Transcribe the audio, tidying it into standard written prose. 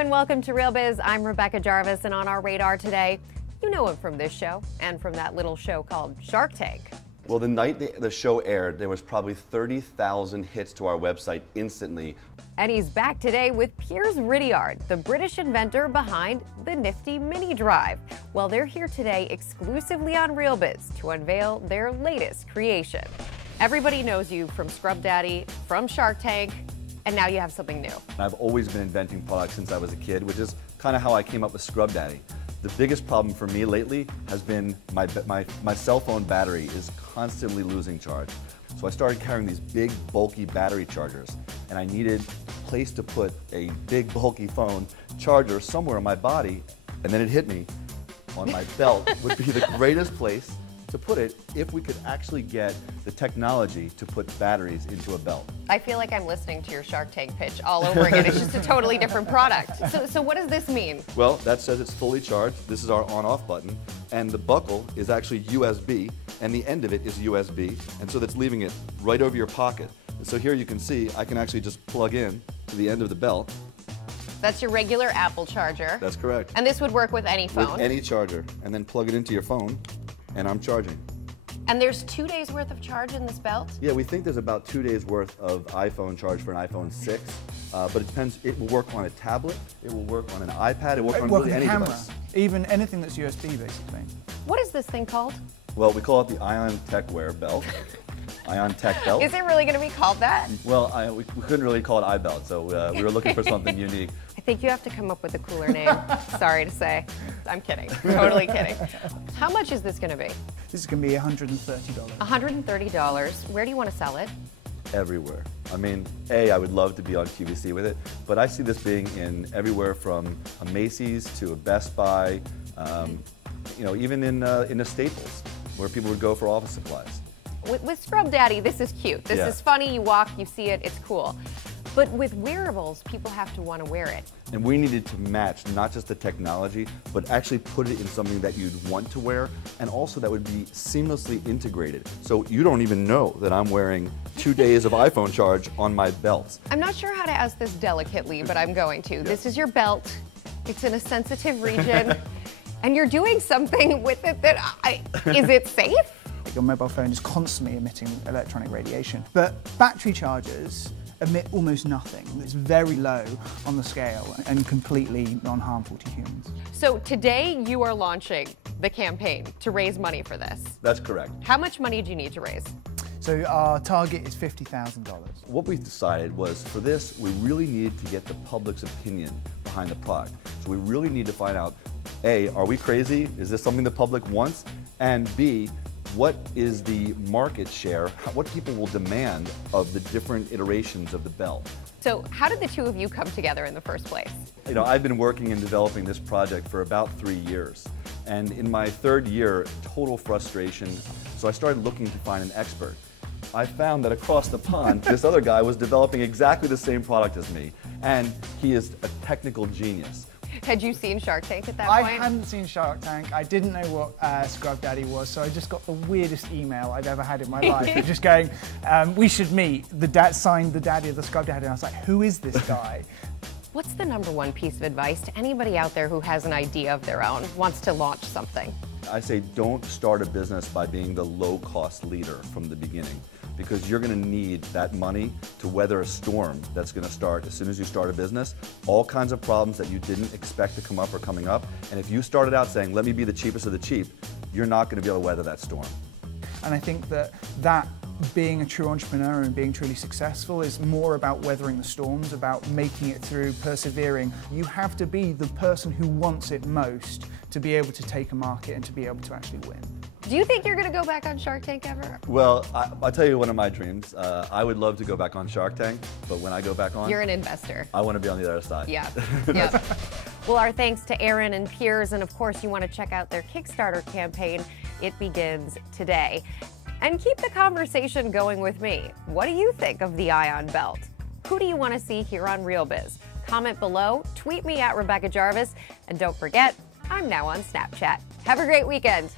and welcome to Real Biz. I'm Rebecca Jarvis, and on our radar today, you know him from this show and from that little show called Shark Tank. Well, the night the show aired, there was probably 30,000 hits to our website instantly. And he's back today with Piers Ridyard, the British inventor behind the nifty mini drive. Well, they're here today exclusively on Real Biz to unveil their latest creation. Everybody knows you from Scrub Daddy, from Shark Tank, and now you have something new. I've always been inventing products since I was a kid, which is kind of how I came up with Scrub Daddy. The biggest problem for me lately has been my cell phone battery is constantly losing charge. So I started carrying these big, bulky battery chargers, and I needed a place to put a big, bulky phone charger somewhere in my body, and then it hit me on my belt would be the greatest place to put it if we could actually get the technology to put batteries into a belt. I feel like I'm listening to your Shark Tank pitch all over again. It's just a totally different product. So what does this mean? Well, that says it's fully charged. This is our on-off button, and the buckle is actually USB, and the end of it is USB, and so that's leaving it right over your pocket. And so here you can see I can actually just plug in to the end of the belt. That's your regular Apple charger. That's correct. And this would work with any phone? With any charger, and then plug it into your phone, and I'm charging. And there's 2 days worth of charge in this belt? Yeah, we think there's about 2 days worth of iPhone charge for an iPhone 6, but it depends. It will work on a tablet, it will work on an iPad, it will work on really any camera. device. Even anything that's USB, basically. What is this thing called? Well, we call it the Ion Tech Wear belt. Ion Tech belt. Is it really going to be called that? Well, we couldn't really call it iBelt, so we were looking for something unique. I think you have to come up with a cooler name. Sorry to say. I'm kidding. Totally kidding. How much is this going to be? This is going to be $130. $130. Where do you want to sell it? Everywhere. I mean, I would love to be on QVC with it, but I see this being in everywhere from a Macy's to a Best Buy, you know, even in the Staples, where people would go for office supplies. With Scrub Daddy, this is cute. This Yeah. is funny. You walk, you see it, it's cool. But with wearables, people have to want to wear it. And we needed to match not just the technology, but actually put it in something that you'd want to wear, and also that would be seamlessly integrated. So you don't even know that I'm wearing 2 days of iPhone charge on my belt. I'm not sure how to ask this delicately, but I'm going to. This is your belt. It's in a sensitive region. And you're doing something with it that is it safe? Your mobile phone is constantly emitting electronic radiation. But battery chargers emit almost nothing. It's very low on the scale and completely non-harmful to humans. So today you are launching the campaign to raise money for this. That's correct. How much money do you need to raise? So our target is $50,000. What we decided was, for this, we really needed to get the public's opinion behind the product. So we really need to find out, A, are we crazy? Is this something the public wants? And B, what is the market share? What people will demand of the different iterations of the belt? So how did the two of you come together in the first place? You know, I've been working and developing this project for about 3 years. And in my third year, total frustration, so I started looking to find an expert. I found that across the pond, this other guy was developing exactly the same product as me, and he is a technical genius. Had you seen Shark Tank at that I point? hadn't seen Shark Tank. I didn't know what Scrub Daddy was, so I just got the weirdest email I've ever had in my life. Just going, we should meet. The dad signed the daddy of the Scrub Daddy, and I was like, who is this guy? What's the #1 piece of advice to anybody out there who has an idea of their own, wants to launch something? I say don't start a business by being the low-cost leader from the beginning, because you're going to need that money to weather a storm that's going to start as soon as you start a business. All kinds of problems that you didn't expect to come up are coming up, and if you started out saying, let me be the cheapest of the cheap, you're not going to be able to weather that storm. And I think that being a true entrepreneur and being truly successful is more about weathering the storms, about making it through, persevering. You have to be the person who wants it most to be able to take a market and to be able to actually win. Do you think you're going to go back on Shark Tank ever? Well, I'll tell you one of my dreams. I would love to go back on Shark Tank, but when I go back on, You're an investor. I want to be on the other side. Yeah. Yeah. Well, our thanks to Aaron and Piers, and of course you want to check out their Kickstarter campaign. It begins today. And keep the conversation going with me. What do you think of the Ion belt? Who do you want to see here on Real Biz? Comment below, tweet me at Rebecca Jarvis, and don't forget, I'm now on Snapchat. Have a great weekend.